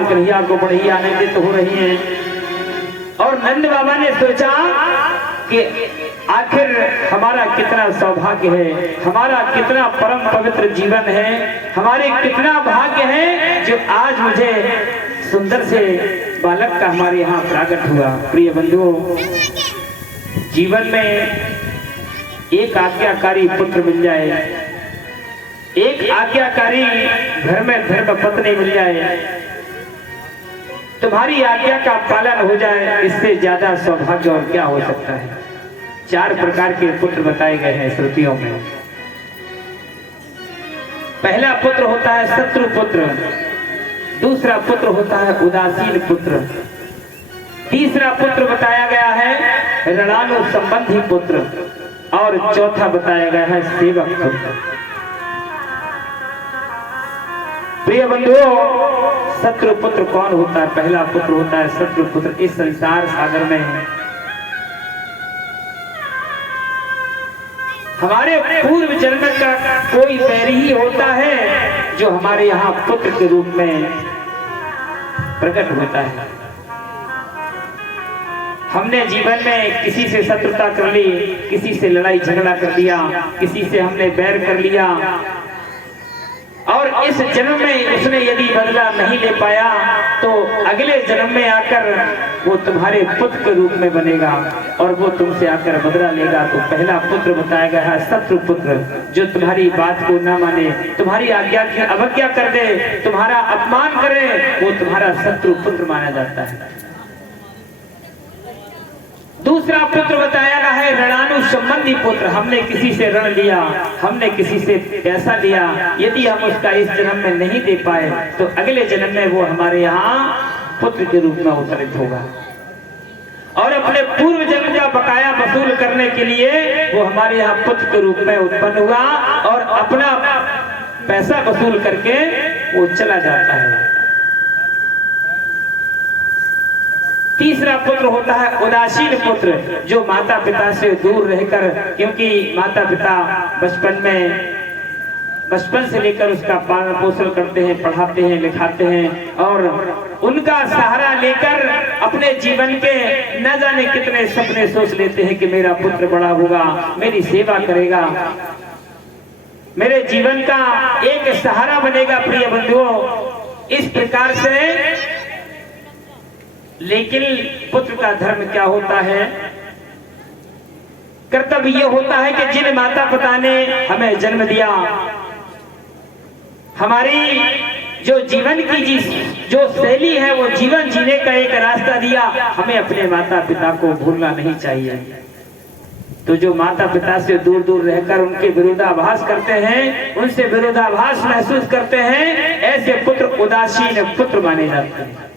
भगवान कन्हैया को बड़े ही आनंदित हो रही हैं। और नंद बाबा ने सोचा कि आखिर हमारा कितना सौभाग्य है, हमारा कितना परम पवित्र जीवन है, हमारे कितना भाग्य है जो आज मुझे सुंदर से बालक का हमारे यहाँ प्राकट हुआ। प्रिय बंधुओं, जीवन में एक आज्ञाकारी पुत्र मिल जाए, एक आज्ञाकारी घर में धर्म पत्नी मिल जाए, तुम्हारी आज्ञा का पालन हो जाए, इससे ज्यादा सौभाग्य और क्या हो सकता है। 4 प्रकार के पुत्र बताए गए हैं श्रुतियों में। पहला पुत्र होता है शत्रु पुत्र, दूसरा पुत्र होता है उदासीन पुत्र, तीसरा पुत्र बताया गया है रणानु संबंधी पुत्र, और चौथा बताया गया है सेवक पुत्र। प्रिय बंधुओं, शत्रु पुत्र कौन होता है? पहला पुत्र होता है शत्रु पुत्र। इस संसार सागर में हमारे पूर्व जन्म का कोई बैरी ही होता है जो हमारे यहाँ पुत्र के रूप में प्रकट होता है। हमने जीवन में किसी से शत्रुता कर ली, किसी से लड़ाई झगड़ा कर दिया, किसी से हमने बैर कर लिया, और इस जन्म में उसने यदि बदला नहीं ले पाया तो अगले जन्म में आकर वो तुम्हारे पुत्र के रूप में बनेगा और वो तुमसे आकर बदला लेगा। तो पहला पुत्र बताया गया है शत्रु पुत्र, जो तुम्हारी बात को ना माने, तुम्हारी आज्ञा की अवज्ञा कर दे, तुम्हारा अपमान करे, वो तुम्हारा शत्रु पुत्र माना जाता है। दूसरा पुत्र बताया गया है ऋणानु संबंधी पुत्र। हमने किसी से ऋण लिया, हमने किसी से पैसा लिया, यदि हम उसका इस जन्म में नहीं दे पाए तो अगले जन्म में वो हमारे यहाँ पुत्र के रूप में अवतरित होगा, और अपने पूर्व जन्म का बकाया वसूल करने के लिए वो हमारे यहाँ पुत्र के रूप में उत्पन्न हुआ और अपना पैसा वसूल करके वो चला जाता है। तीसरा पुत्र होता है उदासीन पुत्र, जो माता पिता से दूर रहकर, क्योंकि माता पिता बचपन से लेकर उसका पालन पोषण करते हैं, पढ़ाते हैं, लिखाते हैं, और उनका सहारा लेकर अपने जीवन के न जाने कितने सपने सोच लेते हैं कि मेरा पुत्र बड़ा होगा, मेरी सेवा करेगा, मेरे जीवन का एक सहारा बनेगा। प्रिय बंधुओं, इस प्रकार से, लेकिन पुत्र का धर्म क्या होता है? कर्तव्य ये होता है कि जिन माता पिता ने हमें जन्म दिया, हमारी जो जीवन की जो शैली है, वो जीवन जीने का एक रास्ता दिया, हमें अपने माता पिता को भूलना नहीं चाहिए। तो जो माता पिता से दूर दूर रहकर उनके विरोधाभास करते हैं, उनसे विरोधाभास महसूस करते हैं, ऐसे पुत्र उदासीन पुत्र माने जाते हैं।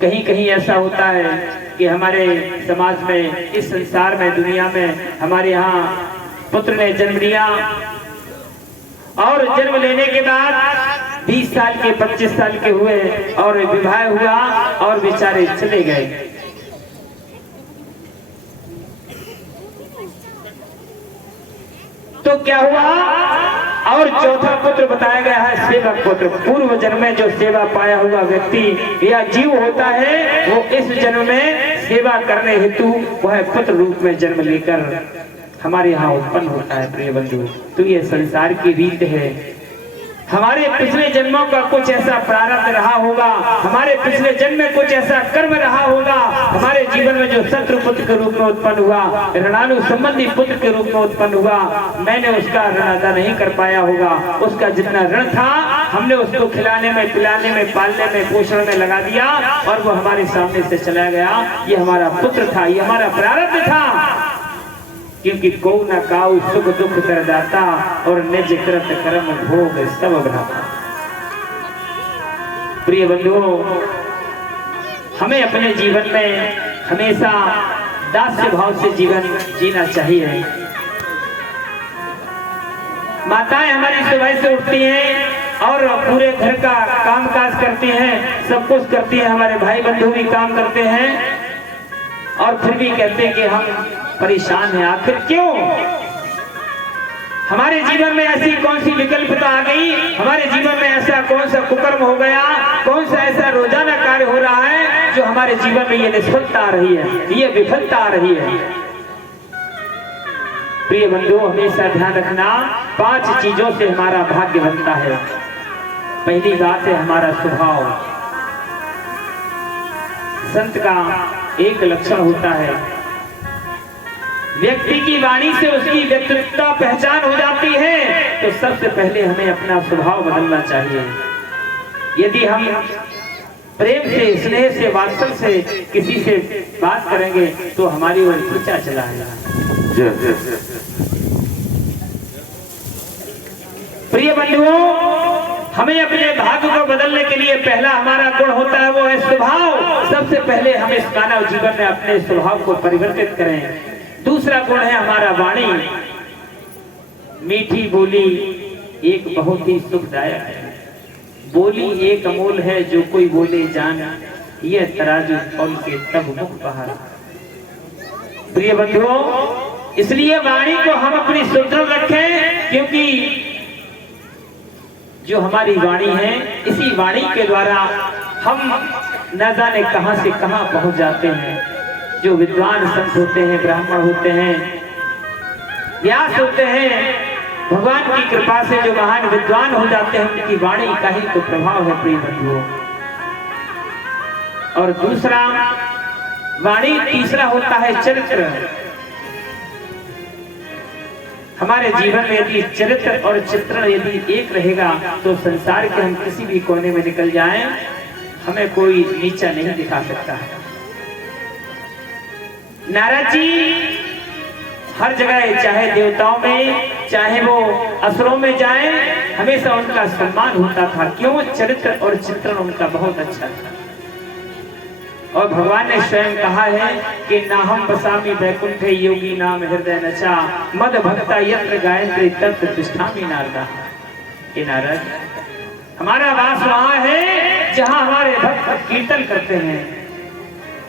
कहीं कहीं ऐसा होता है कि हमारे समाज में, इस संसार में, दुनिया में, हमारे यहाँ पुत्र ने जन्म लिया और जन्म लेने के बाद 20 साल के 25 साल के हुए और विवाह हुआ और बेचारे चले गए। तो क्या हुआ? और चौथा पुत्र बताया गया है सेवक पुत्र। पूर्व जन्म में जो सेवा पाया हुआ व्यक्ति या जीव होता है, वो इस जन्म में सेवा करने हेतु वह पुत्र रूप में जन्म लेकर हमारे यहाँ उत्पन्न होता है। प्रिय बंधु, तो ये संसार की रीत है। हमारे पिछले जन्मों का कुछ ऐसा प्रारब्ध रहा होगा, हमारे पिछले जन्म में कुछ ऐसा कर्म रहा होगा, हमारे जीवन में जो शत्रु पुत्र के रूप में उत्पन्न हुआ, ऋणानु संबंधी पुत्र के रूप में उत्पन्न हुआ, मैंने उसका ऋण अदा नहीं कर पाया होगा। उसका जितना ऋण था हमने उसको खिलाने में, पिलाने में, पालने में, पोषण में लगा दिया और वो हमारे सामने से चला गया। ये हमारा पुत्र था, ये हमारा प्रारब्ध था, क्योंकि को न काऊ सुख दुख करदाता और निज कृत कर्म भोग सब भ्राता। प्रिय बंधुओं, हमें अपने जीवन में हमेशा दास्य भाव से जीवन जीना चाहिए। माताएं हमारी सुबह से उठती हैं और पूरे घर का कामकाज करती हैं, सब कुछ करती हैं, हमारे भाई बंधु भी काम करते हैं और फिर भी कहते हैं कि हम परेशान है। आखिर क्यों? हमारे जीवन में ऐसी कौन सी विकल्पता आ गई हमारे जीवन में ऐसा कौन सा कुकर्म हो गया, कौन सा ऐसा रोजाना कार्य हो रहा है जो हमारे जीवन में ये निष्फलता आ रही है, ये विफलता आ रही है। प्रिय बंधुओं, हमेशा ध्यान रखना, 5 चीजों से हमारा भाग्य बनता है। पहली बात है हमारा स्वभाव। संत का एक लक्षण होता है, व्यक्ति की वाणी से उसकी व्यक्तित्व पहचान हो जाती है, तो सबसे पहले हमें अपना स्वभाव बदलना चाहिए। यदि हम प्रेम से, स्नेह से, वात्सल्य से किसी से बात करेंगे तो हमारी ओर खींचा चला आएगा। प्रिय बंधुओं, हमें अपने भाग्य को बदलने के लिए पहला हमारा गुण होता है, वो है स्वभाव। सबसे पहले हम इस मानव जीवन में अपने स्वभाव को परिवर्तित करें। दूसरा गुण है हमारा वाणी। मीठी बोली एक बहुत ही सुखदायक है। बोली एक अमूल है, जो कोई बोले जान, ये तराजू तौल के तब मुख बाहर। प्रिय बंधुओं, इसलिए वाणी को हम अपनी सुदृढ़ रखें, क्योंकि जो हमारी वाणी है, इसी वाणी के द्वारा हम न जाने कहां से कहां पहुंच जाते हैं। जो विद्वान संत होते हैं, ब्राह्मण होते हैं, व्यास होते हैं, भगवान की कृपा से जो महान विद्वान हो जाते हैं, उनकी वाणी का ही तो प्रभाव है प्रिय बंधुओं। और दूसरा वाणी, तीसरा होता है चरित्र। हमारे जीवन में यदि चरित्र और चित्रण यदि एक रहेगा तो संसार के हम किसी भी कोने में निकल जाएं, हमें कोई नीचा नहीं दिखा सकता है। नारद जी हर जगह, चाहे देवताओं में, चाहे वो असुरों में जाएं, हमेशा उनका सम्मान होता था। क्यों? चरित्र और चित्रण उनका बहुत अच्छा था। और भगवान ने स्वयं कहा है कि नाहम बसामी वैकुंठे योगी नाम हृदय नचा, मद भक्ता यत्र गायत्री तत्र तिष्ठामि नारदा। ये नारद, हमारा वास वहां है जहां हमारे भक्त कीर्तन करते हैं,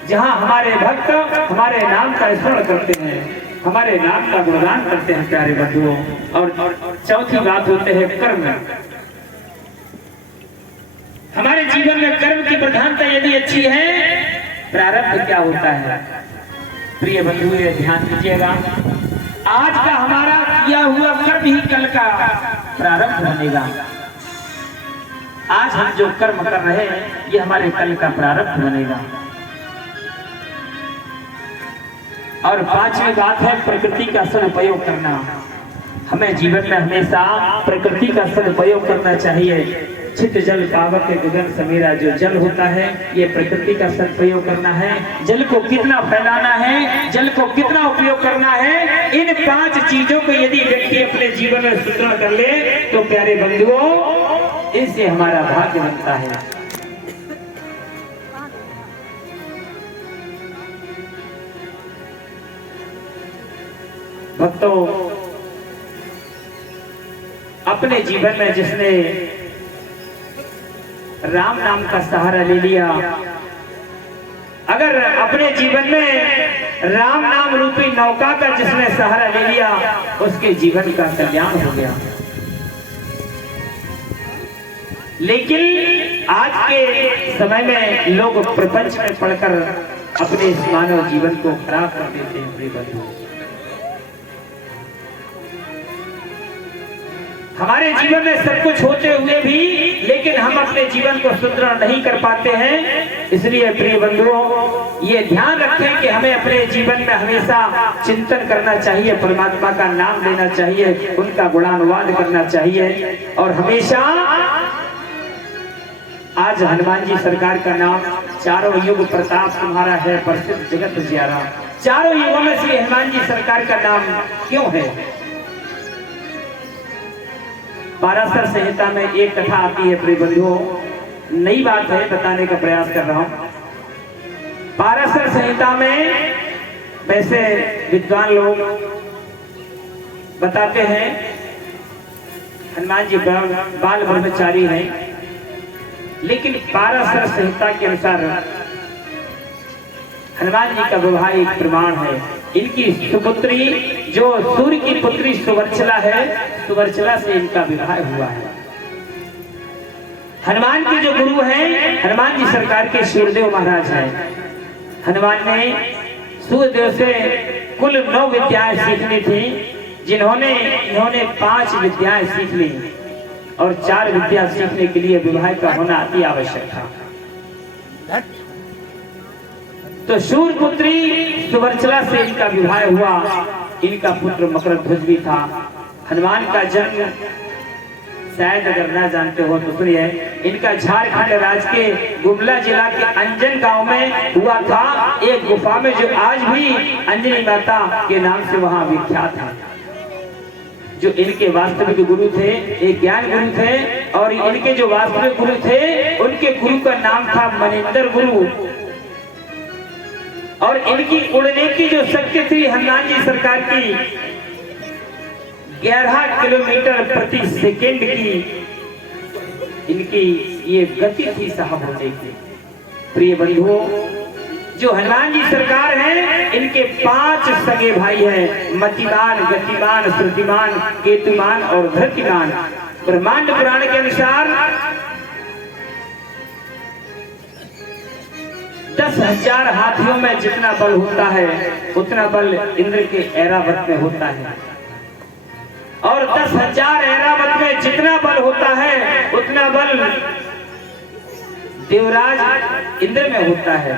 जहां हमारे भक्त हमारे नाम का स्मरण करते हैं, हमारे नाम का गुणगान करते हैं प्यारे बंधुओं। और चौथी बात होते हैं कर्म। हमारे जीवन में कर्म की प्रधानता यदि अच्छी है, प्रारब्ध क्या होता है प्रिय बंधु, ये ध्यान दीजिएगा। आज का हमारा किया हुआ कर्म ही कल का प्रारब्ध बनेगा। आज हम जो कर्म कर रहे हैं, ये हमारे कल का प्रारब्ध बनेगा। और 5वीं बात है प्रकृति का सदुपयोग करना। हमें जीवन में हमेशा प्रकृति का सदुपयोग करना चाहिए। चित जल पावक गगन समीरा, जो जल होता है, ये प्रकृति का सदुपयोग करना है। जल को कितना फैलाना है, जल को कितना उपयोग करना है, इन 5 चीजों को यदि व्यक्ति अपने जीवन में सुदृढ़ कर ले तो प्यारे बंधुओं, इससे हमारा भाग्य बनता है। भक्तों, अपने जीवन में जिसने राम नाम का सहारा ले लिया, अगर अपने जीवन में राम नाम रूपी नौका का जिसने सहारा ले लिया, उसके जीवन का कल्याण हो गया। लेकिन आज के समय में लोग प्रपंच में पढ़कर अपने इस मानव जीवन को खराब कर देते हैं प्रिय बंधु। हमारे जीवन में सब कुछ होते हुए भी लेकिन हम अपने जीवन को सुदृढ़ नहीं कर पाते हैं। इसलिए प्रिय बंधुओं, ये ध्यान रखें कि हमें अपने जीवन में हमेशा चिंतन करना चाहिए, परमात्मा का नाम लेना चाहिए, उनका गुणानुवाद करना चाहिए। और हमेशा आज हनुमान जी सरकार का नाम, चारों युग प्रताप तुम्हारा है प्रसिद्ध जगत जियारा। चारों युगों में श्री हनुमान जी सरकार का नाम क्यों है? पाराशर संहिता में एक कथा आती है प्रिय बंधुओं, नई बात है, बताने का प्रयास कर रहा हूं। पाराशर संहिता में वैसे विद्वान लोग बताते हैं हनुमान जी बाल ब्रह्मचारी हैं, लेकिन पाराशर संहिता के अनुसार हनुमान जी का विवाह एक प्रमाण है। इनकी सुपुत्री जो सूर्य की पुत्री सुवर्चला है, सुवर्चला से इनका विवाह हुआ है। हनुमान के जो गुरु हैं, हनुमान जी सरकार के सूर्यदेव महाराज हैं। हनुमान ने सूर्यदेव से कुल 9 विद्याएं सीखनी थी, इन्होंने 5 विद्याएं सीख ली और 4 विद्या सीखने के लिए विवाह का होना अति आवश्यक था। तो सूर्यपुत्री सुवर्चला से इनका विवाह हुआ। इनका पुत्र मकरध्वज भी था। हनुमान का जन्म शायद अगर ना जानते हो तो सुनिए, इनका झारखंड राज्य के गुमला जिला के अंजन गांव में हुआ था, एक गुफा में जो आज भी अंजनी माता के नाम से वहां विख्यात है। जो इनके वास्तविक गुरु थे, एक ज्ञान गुरु थे, और इनके जो वास्तविक गुरु थे उनके गुरु का नाम था मनिंदर गुरु। और इनकी उड़ने की जो शक्ति थी हनुमान जी सरकार की 11 किलोमीटर प्रति सेकंड की इनकी ये गति थी साहब होने की। प्रिय बंधुओं, जो हनुमान जी सरकार हैं, इनके 5 सगे भाई हैं, मतिमान, गतिमान, श्रुतिमान, केतुमान और धृतिमान। ब्रह्मांड पुराण के अनुसार 10,000 हाथियों में जितना बल होता है उतना बल इंद्र के ऐरावत में होता है, और 10,000 ऐरावत में जितना बल होता है उतना बल देवराज इंद्र में होता है,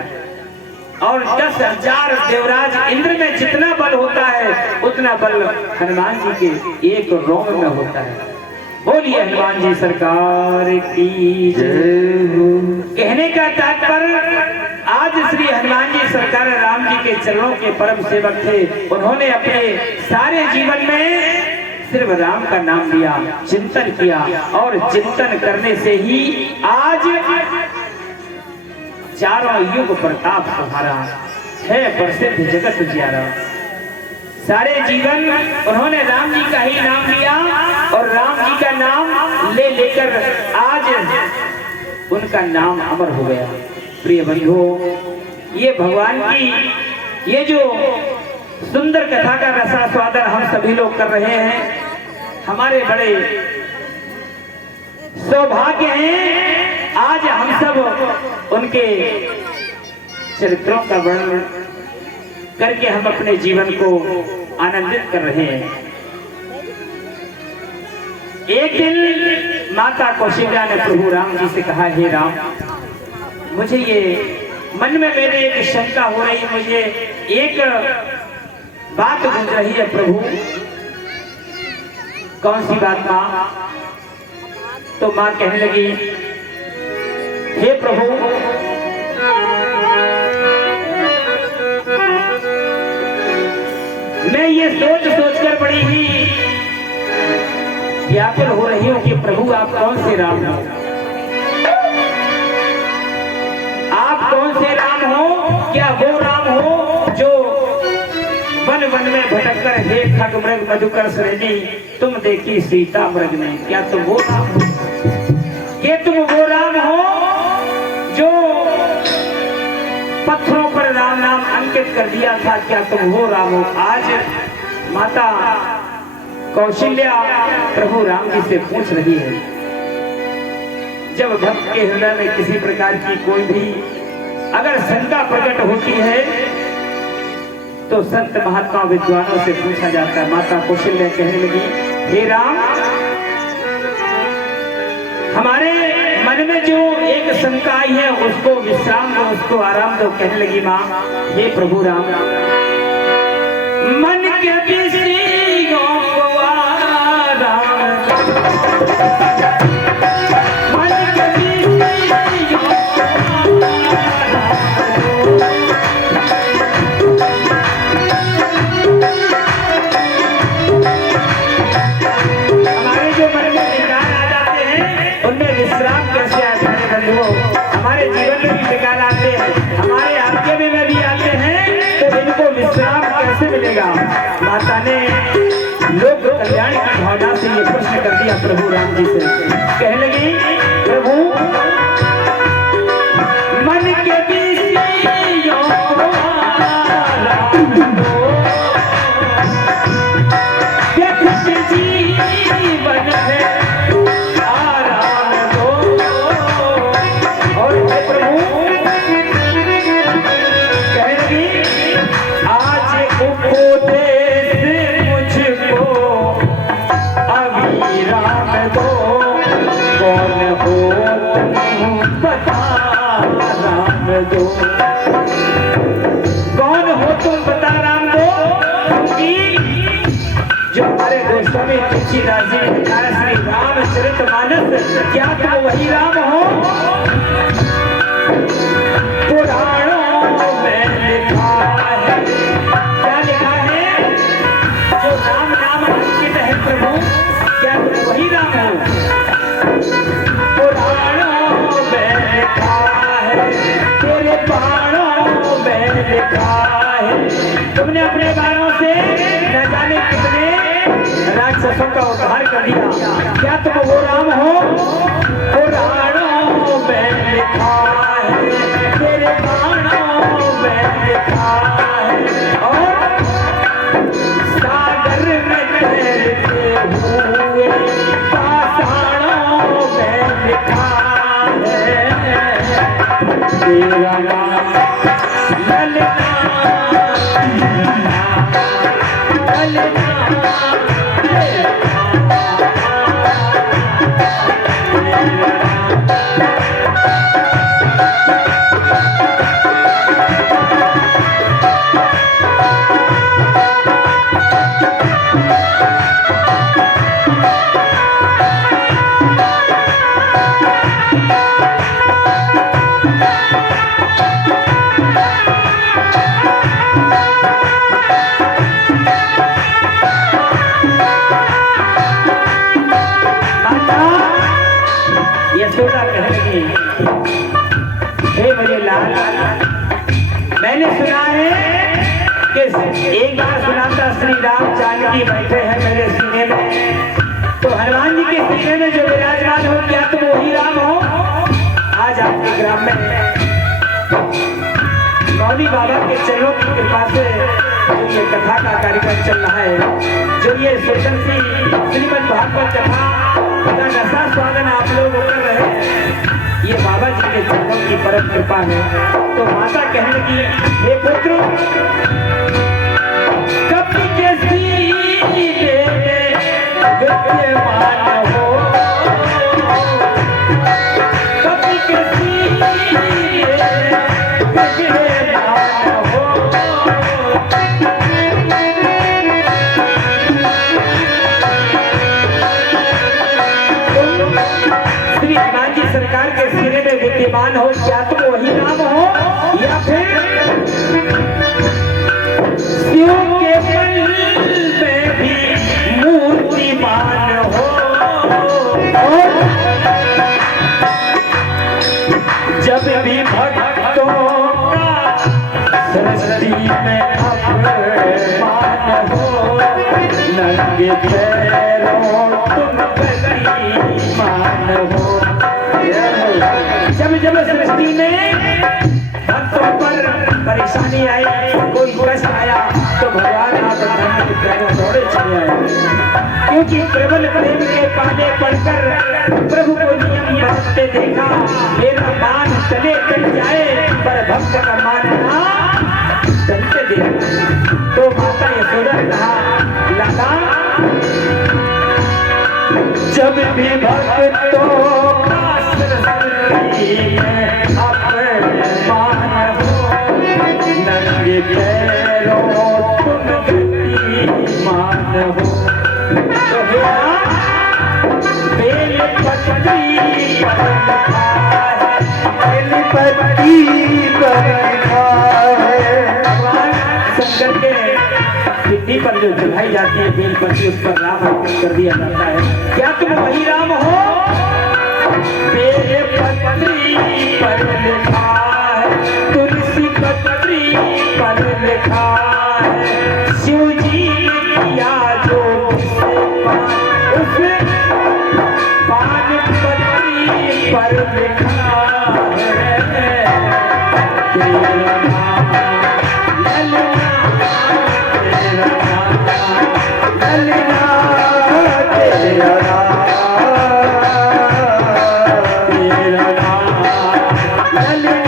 और 10,000 देवराज इंद्र में जितना बल होता है उतना बल हनुमान जी के एक रोम में होता है। बोलिए हनुमान जी सरकार की जय। कहने का तात्पर्य, आज श्री हनुमान जी सरकार राम जी के चरणों के परम सेवक थे। उन्होंने अपने सारे जीवन में सिर्फ राम का नाम लिया, चिंतन किया, और चिंतन करने से ही आज चारों युग प्रताप तुम्हारा है, प्रसिद्ध जगत जियारा। सारे जीवन उन्होंने राम जी का ही नाम लिया, और राम जी का नाम ले लेकर आज उनका नाम अमर हो गया। प्रिय बंधुओं, ये भगवान की ये जो सुंदर कथा का रसास्वादन हम सभी लोग कर रहे हैं, हमारे बड़े सौभाग्य हैं। आज हम सब उनके चरित्रों का वर्णन करके हम अपने जीवन को आनंदित कर रहे हैं। एक दिन माता कौशल्या ने प्रभु राम जी से कहा, हे राम, मुझे ये मन में मेरे एक शंका हो रही है, मुझे एक बात गूंज रही है प्रभु। कौन सी बात माँ? तो माँ कहने लगी, हे प्रभु, मैं ये सोच सोचकर बड़ी ही व्याकुल हो रही हूं कि प्रभु आप कौन से राम हो? आप कौन से राम हो? क्या वो राम हो जो वन वन में भटक कर हे खग मृग मधुकर श्रेणी तुम देखी सीता मृग ने? क्या तुम वो राम हो? क्या तुम वो राम हो जो पत्थरों पर राम नाम अंकित कर दिया था? क्या तुम वो राम हो? आज माता कौशल्या प्रभु राम जी से पूछ रही है। जब भक्त के हृदय में किसी प्रकार की कोई भी अगर शंका प्रकट होती है तो संत महात्मा विद्वानों से पूछा जाता है। माता कौशल्या कहने लगी, हे राम, हमारे मन में जो एक शंका आई है उसको विश्राम दो, उसको आराम दो। कहने लगी माँ, हे प्रभु राम, मन के विषयों को आराम, मन के विषयों को हमारे जो मन में विकार आ जाते हैं उनमें विश्राम कैसे आता है बंधुओं? हमारे जीवन में भी विकार आते हैं, हमारे आपके में भी आते हैं, तो इनको विश्राम कैसे मिलेगा? माता ने लोक कल्याण की भावना से ये प्रश्न कर दिया प्रभु राम जी से। कहने लगी, प्रभु, मन के विषयों को आराम दो, व्यक्त जीवन है आराम दो, राम दो। कौन हो तुम बता राम दो, क्योंकि जो हमारे गोस्वामी तुलसीदास जी ने बताया श्री रामचरितमानस, क्या तुम वही राम हो? पुराणों में लिखा है, क्या लिखा है? जो राम नाम अंकित है प्रभु, क्या तुम वही राम हो? पुराणों में लिखा है, तेरे बाणों में लिखा है। तुमने अपने बाणों से न जाने कितने राक्षसों का उद्धार कर दिया, क्या तुम वो राम हो? पुराणों में लिखा है, तेरे बाणों में लिखा है, और सागर में तैरते हुए पाषाणों में लिखा है, तेरा नाम ललना ललना। मैंने सुना है कि एक बार सुना था श्री राम जानकी बैठे हैं मेरे सीने में, तो हनुमान जी के सीने में जो विराजमान हो, क्या तुम वही राम हो? आज आपके ग्राम में मौली बाबा के चरणों की कृपा से जो ये कथा का कार्यक्रम चल रहा है, जो ये सुंदर सी श्रीमद् भागवत कथा का रसा स्वागत आप लोग कर रहे हैं, ये बाबा जी के चरणों की परम कृपा है। तो माता कहने लगी, हे पुत्र, कपि के सीने में विद्यमान हो, कपि के सीने में विद्यमान हो, श्री हनुमान जी सरकार के सीने में विद्यमान हो, क्या तुम वही राम हो? या फिर शिव के बल में भी मूर्तिमान हो, जब भी भक्तों का सृष्टि में अपमान हो, नंगे पैरों तुम गतिमान हो। जब जब सृष्टि में भक्तों पर परेशानी आई, कोई कष्ट आया, तो भगवान आप धर्म के पैरों दौड़े चले आए, क्योंकि प्रबल प्रेम के पाले पढ़कर प्रभु को नियम बरतते देखा, मेरा मान चले कट जाए पर भक्त का मानना चलते देखा। तो माता यशोदा ने कहा, लगा जब भी भक्तों का अपमान हो, नंगे पैरों तुम गतिमान हो, तो बेल पत्ती पर लिखा है, बेल पत्ती पर लिखा है, भगवान शंकर के पिंडी पर जो चढ़ाई जाती है बेल पत्ती, उस पर राम अर्पित कर दिया जाता है। क्या तुम वही राम हो? बेल पत्री पर लिखा है, तुलसी पत्री पर लिखा है, शिव जी ने किया जो उस पान पत्री पर लिखा है, तेरा नाम ललना, तेरा नाम ललना, तेरा नाम ललना।